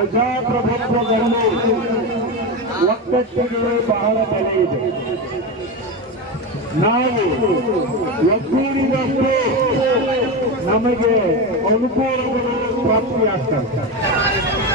ಪ್ರಜಾಪ್ರಭುತ್ವದಲ್ಲಿ ಒಕ್ಕಟ್ಟಿಗೆ ಬಹಳ ಬೆಲೆ ಇದೆ ನಾವು ಒಗ್ಗೂಡಿದಷ್ಟು ನಮಗೆ ಅನುಕೂಲಗಳು ಪ್ರಾಪ್ತಿಯಾಗ್ತವೆ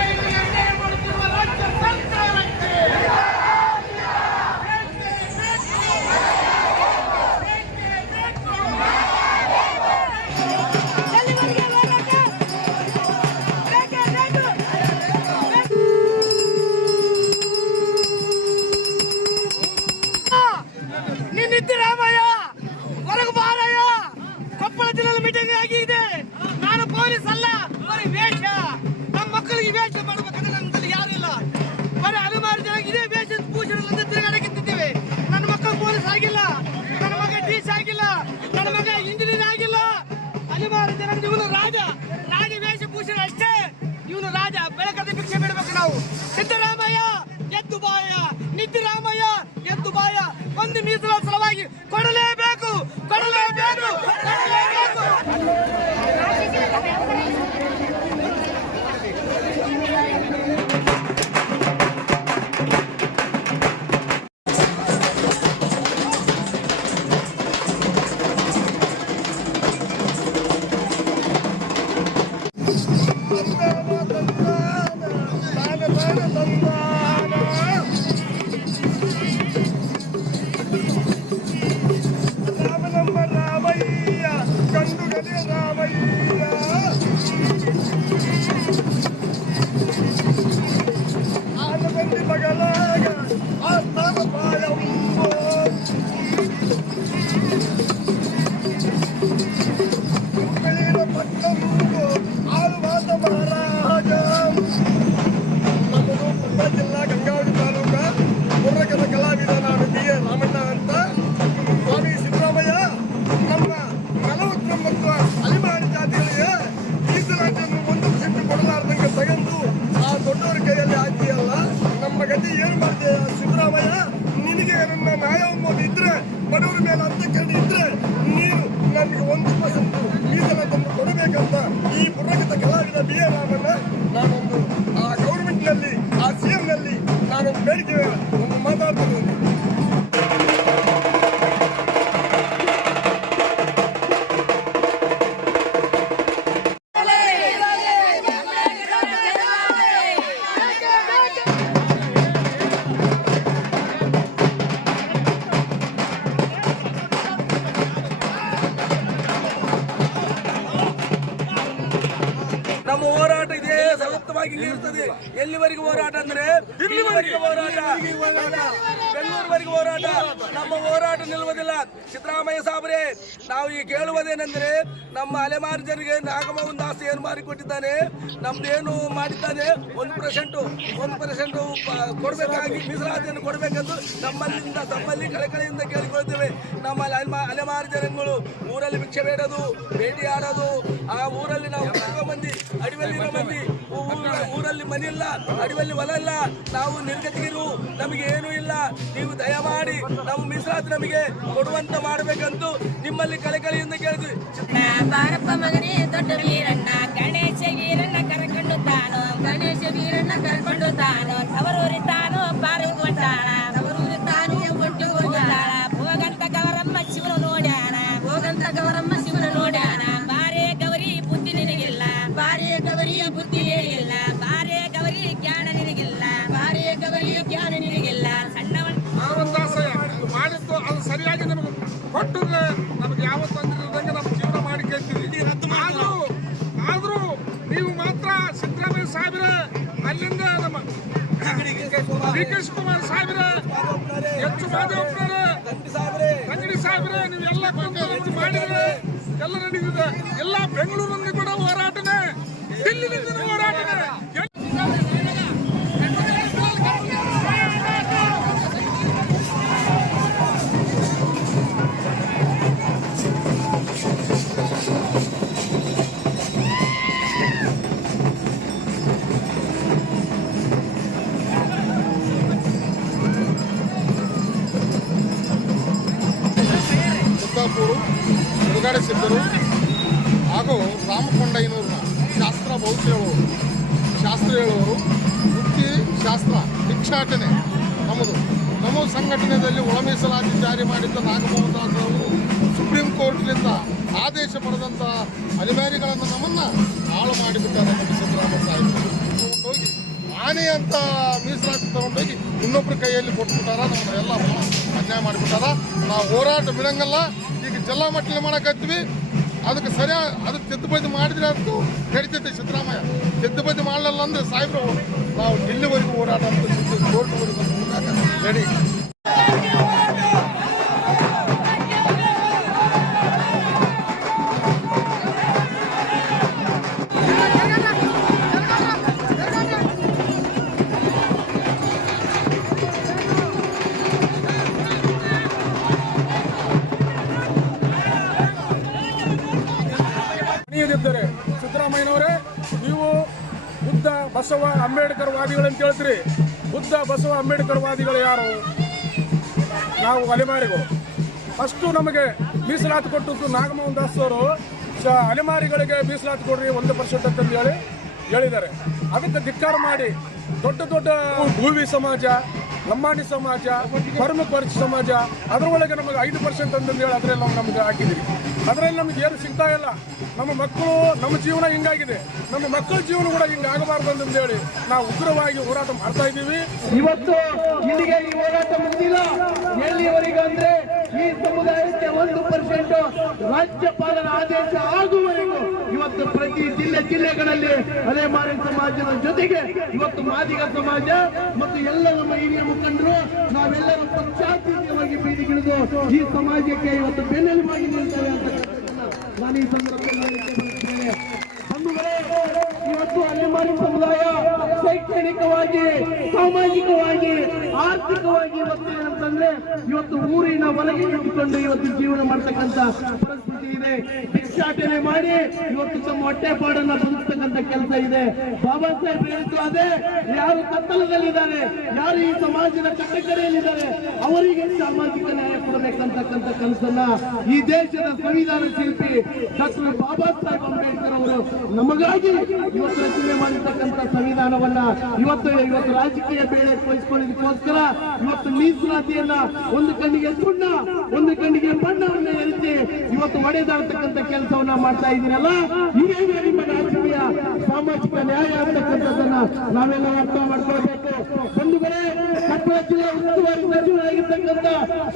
别了，我们。ಹೋರಾಟ ಇದೆ ಸತತವಾಗಿ ಇರ್ತದೆ ಎಲ್ಲಿವರೆಗೆ ಹೋರಾಟ ಅಂದ್ರೆ ಇಲ್ಲಿವರೆಗೆ ಹೋರಾಟ. ಬೆಂಗಳೂರುವರೆಗೆ ಹೋರಾಟ. ನಮ್ಮ ಹೋರಾಟ ನಿಲ್ಲುವುದಿಲ್ಲ. ಸಿದ್ದರಾಮಯ್ಯ ಸಾಬ್ರೆ ನಾವು ಈಗ ಕೇಳುವುದೇನೆಂದ್ರೆ ನಮ್ಮ ಅಲೆಮಾರು ಜನರಿಗೆ ನಾಗಮೋಹನ್ ದಾಸ್ ಏನು ಮಾಡಿಕೊಟ್ಟಿದ್ದಾನೆ, ನಮ್ದೇನು ಮಾಡಿದ್ದಾನೆ, ಒಂದು ಪರ್ಸೆಂಟು ಒಂದು ಪರ್ಸೆಂಟು ಕೊಡಬೇಕಾಗಿ ಮೀಸಲಾತಿಯನ್ನು ಕೊಡಬೇಕೆಂದು ನಮ್ಮಲ್ಲಿಂದ, ತಮ್ಮಲ್ಲಿ ಕಳೆಕಳೆಯಿಂದ ಕೇಳಿಕೊಳ್ತೇವೆ ನಮ್ಮ ಅಲೆಮಾ ಅಲೆಮಾರು ಜನಗಳು ಊರಲ್ಲಿ ಭಿಕ್ಷೆ ಬೇಡೋದು ಭೇಟಿ ಆಡೋದು, ಆ ಊರಲ್ಲಿ ನಾವು ಮಂದಿ ಅಡಿವಲ್ಲಿರೋ ಮಂದಿ ಊರಲ್ಲಿ ಮನೆ ಇಲ್ಲ ಅಡಿವಲ್ಲಿ ಹೊಲ ಇಲ್ಲ. ನಾವು ನಿರ್ಗತಿಗಿರು, ನಮಗೆ ಏನೂ ಇಲ್ಲ. ನೀವು ದಯಮಾಡಿ ನಮ್ಮ ಮೀಸಲಾತಿ ನಮಗೆ ಕೊಡುವಂತ ಮಾಡಬೇಕಂತೂ ನಿಮ್ಮಲ್ಲಿ ಕಳಕಳಿಯಿಂದ ಕೇಳಿದ್ವಿ. ಬಾರಪ್ಪ ಮಗನೇ, ದೊಡ್ಡ ವೀರಣ್ಣ. ಗಣೇಶ ವೀರಣ್ಣ ಕರ್ಕೊಂಡು ತಾನು. ಗಣೇಶ ವೀರಣ್ಣ ಕರ್ಕೊಂಡು ಡಿ ಕುಮಾರ್ ಶಿವಕುಮಾರ್ ಸಾಹೇಬ್ರ ಹೆಚ್ಚು ಮಾದೇವಪ್ಪನವರ ಅಂಗಡಿ ಸಾಹೇಬ್ರ, ನೀವೆಲ್ಲ ಮಾಡಿದ್ರೆ ಎಲ್ಲ ನಡೀತಿದೆ. ಎಲ್ಲ ಬೆಂಗಳೂರಿನಲ್ಲಿ ಕೂಡ ಹೋರಾಟನೇ ದಿಲ್ಲಿನಿಂದ ಹೋರಾಟನೇ. ಹಾಗೂ ರಾಮಕೊಂಡಯ್ಯನವ್ರನ್ನ ಶಾಸ್ತ್ರ ಬಹುಶಗಳು ಶಾಸ್ತ್ರ ಹೇಳೋರು ವೃತ್ತಿ ಶಾಸ್ತ್ರ, ಭಿಕ್ಷಾಟನೆ, ನಮ್ಮದು. ನಮ್ಮ ಸಂಘಟನೆಯಲ್ಲಿ ಒಳ ಮೀಸಲಾತಿ ಜಾರಿ ಮಾಡಿದ್ದ ನಾಗಮೋಹನ್ ಅವರು ಸುಪ್ರೀಂ ಕೋರ್ಟ್ನಿಂದ ಆದೇಶ ಪಡೆದಂಥ ಅಧಿಕಾರಿಗಳನ್ನು ನಮ್ಮನ್ನು ಹಾಳು ಮಾಡಿಬಿಟ್ಟಾರೆ ನಮ್ಮ ಸಿದ್ದರಾಮಯ್ಯ ಸಾಹೇಬರು ತಗೊಂಡೋಗಿ ಆನೆ ಅಂತ ಮೀಸಲಾತಿ ತಗೊಂಡೋಗಿ ಇನ್ನೊಬ್ಬರ ಕೈಯಲ್ಲಿ ಕೊಟ್ಬಿಟ್ಟಾರ, ನಮ್ಮನ್ನ ಎಲ್ಲ ಭಾಳ ಅನ್ಯಾಯ ಮಾಡಿಬಿಟ್ಟಾರ. ನಾವು ಹೋರಾಟ ಬಿಡಂಗಲ್ಲ. ಈಗ ಜಿಲ್ಲಾ ಮಟ್ಟದಲ್ಲಿ ಮಾಡಕತ್ತೀವಿ. ಅದಕ್ಕೆ ಸರಿಯಾ ಅದಕ್ಕೆ ತಿದ್ದುಪಡಿ ಮಾಡಿದ್ರೆ ಅಂತೂ ನಡೀತೈತೆ ಸಿದ್ದರಾಮಯ್ಯ. ತಿದ್ದುಪಡಿ ಮಾಡಲಿಲ್ಲ ಅಂದ್ರೆ ಸಾಹೇಬ್ರು, ನಾವು ಡಿಲ್ಲಿವರೆಗೂ ಹೋರಾಟ ಅಂತ ಕೋರ್ಟ್ವರೆಗೂ ರೆಡಿ ಬಸವ ಅಂಬೇಡ್ಕರ್ ಅಂತ ಹೇಳ್ತೀರಿ? ಬುದ್ಧ, ಬಸವ ಅಂಬೇಡ್ಕರ್ ವಾದಿಗಳು ಯಾರು? ನಾವು ಅಲೆಮಾರಿಗಳು. ಅಷ್ಟು ನಮಗೆ ಮೀಸಲಾತಿ ಕೊಟ್ಟದ್ದು ನಾಗಮೋಹನ್ ದಾಸ್ ಅವರು. ಅಲೆಮಾರಿಗಳಿಗೆ ಮೀಸಲಾತಿ ಕೊಡ್ರಿ ಒಂದು ಪರ್ಸೆಂಟ್ ಅಂತಂದು ಹೇಳಿ ಹೇಳಿದ್ದಾರೆ. ಅದಕ್ಕೆ ಧಿಕ್ಕಾರ ಮಾಡಿ ದೊಡ್ಡ ದೊಡ್ಡ ಭೂವಿ ಸಮಾಜ, ಲಂಬಾಣಿ ಸಮಾಜ ಪರ್ಮ ಪರಿಚ ಸಮಾಜ, ಅದರೊಳಗೆ ನಮಗೆ ಐದು ಪರ್ಸೆಂಟ್ ಅಂತಂದು ಹೇಳಿ ಅದರಲ್ಲಿ ನಾವು ನಮಗೆ ಹಾಕಿದ್ದೀವಿ. ಅದರಲ್ಲಿ ನಮಗೆ ಏನು ಸಿಗ್ತಾ ಇಲ್ಲ. ನಮ್ಮ ಮಕ್ಕಳು ನಮ್ಮ ಜೀವನ ಹಿಂಗಾಗಿದೆ. ನಮ್ಮ ಮಕ್ಕಳ ಜೀವನ ಕೂಡ ಹಿಂಗಾಗಬಾರ್ದು ಅಂತಂದು ಹೇಳಿ ನಾವು ಉಗ್ರವಾಗಿ ಹೋರಾಟ ಮಾಡ್ತಾ ಇದ್ದೀವಿ. ಇವತ್ತು ಇಲ್ಲಿಗೆ ಈ ಹೋರಾಟ ಮುಗಿದಿಲ್ಲ. ಎಲ್ಲಿವರೆಗೂ ಅಂದ್ರೆ ಈ ಸಮುದಾಯಕ್ಕೆ ಒಂದು ಪರ್ಸೆಂಟ್ ರಾಜ್ಯಪಾಲರ ಆದೇಶ ಆಗುವವರೆಗೂ ಇವತ್ತು ಪ್ರತಿ ಜಿಲ್ಲೆ ಜಿಲ್ಲೆಗಳಲ್ಲಿ ಅಲೆಮಾರಿ ಸಮಾಜದ ಜೊತೆಗೆ ಇವತ್ತು ಮಾದಿಗ ಸಮಾಜ ಮತ್ತು ಎಲ್ಲ ನಮ್ಮ ಹಿರಿಯ ಮುಖಂಡರು, ನಾವೆಲ್ಲರೂ ಪಕ್ಷಾತೀತವಾಗಿ ಬೀದಿಗಿಳಿದು ಈ ಸಮಾಜಕ್ಕೆ ಇವತ್ತು ಬೆನ್ನೆಲುಬಾಗಿ ನಿಲ್ತಾರೆ ಅಂತ ನಾನು ಈ ಸಂದರ್ಭದಲ್ಲಿ ಇವತ್ತು ಅಲೆಮಾರಿ ಸಮುದಾಯ ಶೈಕ್ಷಣಿಕವಾಗಿ, ಸಾಮಾಜಿಕವಾಗಿ, ಆರ್ಥಿಕವಾಗಿ ಇವತ್ತು ಏನಂತಂದ್ರೆ ಇವತ್ತು ಊರಿನ ಹೊರಗೆ ಇಟ್ಟುಕೊಂಡು ಇವತ್ತು ಜೀವನ ಮಾಡ್ತಕ್ಕಂತ ಪರಿಸ್ಥಿತಿ ಇದೆ. ಮಾಡಿ ಇವತ್ತು ತಮ್ಮ ಹೊಟ್ಟೆಪಾಡನ್ನ ಬದುಕ್ತಕ್ಕಂಥ ಕೆಲಸ ಇದೆ. ಬಾಬಾ ಸಾಹೇಬ್ ಹೇಳ್ತು ಅದೇ. ಯಾರು ಕತ್ತಲದಲ್ಲಿದ್ದಾರೆ, ಯಾರು ಈ ಸಮಾಜದ ಕಟ್ಟಕಡೆಯಲ್ಲಿದ್ದಾರೆ, ಅವರಿಗೆ ಸಾಮಾಜಿಕ ನ್ಯಾಯ ಕೊಡಬೇಕಂತಕ್ಕಂಥ ಕೆಲಸನ್ನ ಈ ದೇಶದ ಸಂವಿಧಾನ ಶಿಲ್ಪಿ ಡಾಕ್ಟರ್ ಬಾಬಾ ಸಾಹೇಬ್ ಅಂಬೇಡ್ಕರ್ ಅವರು ನಮಗಾಗಿ ಇವತ್ತು ರಚನೆ ಮಾಡಿರ್ತಕ್ಕಂಥ ಸಂವಿಧಾನವನ್ನ ಇವತ್ತು ಇವತ್ತು ರಾಜಕೀಯ ಬೇಳೆ ಕೊಡಿಸ್ಕೊಳ್ಳೋದಕ್ಕೋಸ್ಕರ ಇವತ್ತು ಮೀಸಲಾತಿಯನ್ನ ಒಂದು ಕಣ್ಣಿಗೆ ಸುಣ್ಣ, ಒಂದು ಕಣ್ಣಿಗೆ ಬಣ್ಣವನ್ನ ಎರಿಸಿ ಇವತ್ತು ಒಡೆದಾಡ್ತಕ್ಕಂಥ ಕೆಲಸವನ್ನ ಮಾಡ್ತಾ ಇದ್ದೀರಲ್ಲ ಇದೇ ನ್ಯಾಯ ಅಂತಕ್ಕಂಥದ್ದನ್ನ ನಾವೆಲ್ಲ ಅರ್ಥ ಮಾಡ್ಕೊಳ್ಬೇಕು. ಬಂಧುಗಳೇ ಕೊಪ್ಪಳ ಜಿಲ್ಲಾ ಉಸ್ತುವಾರಿ ಸಚಿವರಾಗಿರ್ತಕ್ಕಂಥ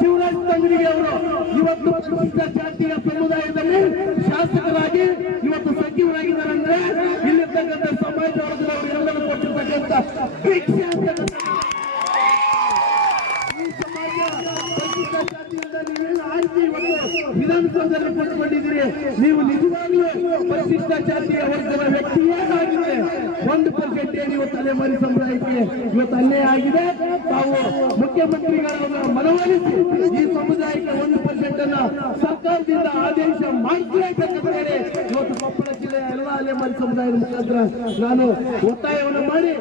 ಶಿವರಾಜ್ ತಂಗಡಿಗೆ ಅವರು ಇವತ್ತು ಪರಿಶಿಷ್ಟ ಜಾತಿಯ ಸಮುದಾಯದಲ್ಲಿ ಶಾಸಕರಾಗಿ ಇವತ್ತು ಸಚಿವರಾಗಿದ್ದಾರೆ ಅಂದ್ರೆ ಇಲ್ಲಿರ್ತಕ್ಕಂಥ ಸಮಾಜ ವರ್ಗದವರು ಎಲ್ಲರೂ ಕೊಟ್ಟಿರ್ತಕ್ಕಂಥ ಭಿಕ್ಷೆ ಅಂತಕ್ಕಂಥ ಈ ಸಮಾಜ ಪರಿಶಿಷ್ಟ ಜಾತಿಯಿಂದ ನೀವೆಲ್ಲ ಆಯ್ಕೆ ಇವತ್ತು ವಿಧಾನಸೌಧದಲ್ಲಿ ಕೂತ್ಕೊಂಡಿದ್ದೀರಿ. ನೀವು ನಿಜವಾಗ್ಲೂ ಪರಿಶಿಷ್ಟ ಜಾತಿಯ ವರ್ಗದ ವ್ಯಕ್ತಿ ಏನಾಗಿದೆ ಒಂದು ಪರ್ಸೆಂಟ್ ನೀವು ಇವತ್ತು ಅಲೆಮಾರಿ ಸಮುದಾಯಕ್ಕೆ ಇವತ್ತು ಅಲ್ಲೇ ಆಗಿದೆ. ತಾವು ಮುಖ್ಯಮಂತ್ರಿಗಳನ್ನ ಮನವೊಲಿಸಿ ಈ ಸಮುದಾಯಕ್ಕೆ ಒಂದು ಪರ್ಸೆಂಟ್ ಅನ್ನ ಸರ್ಕಾರದಿಂದ ಆದೇಶ ಮಾಡಿಸಲೇಬೇಕಂತ ಇವತ್ತು ಕೊಪ್ಪಳ ಜಿಲ್ಲೆಯ ಎಲ್ಲ ಅಲೆಮಾರಿ ಸಮುದಾಯದ ಮುಖಾಂತರ ನಾನು ಒತ್ತಾಯವನ್ನು ಮಾಡಿ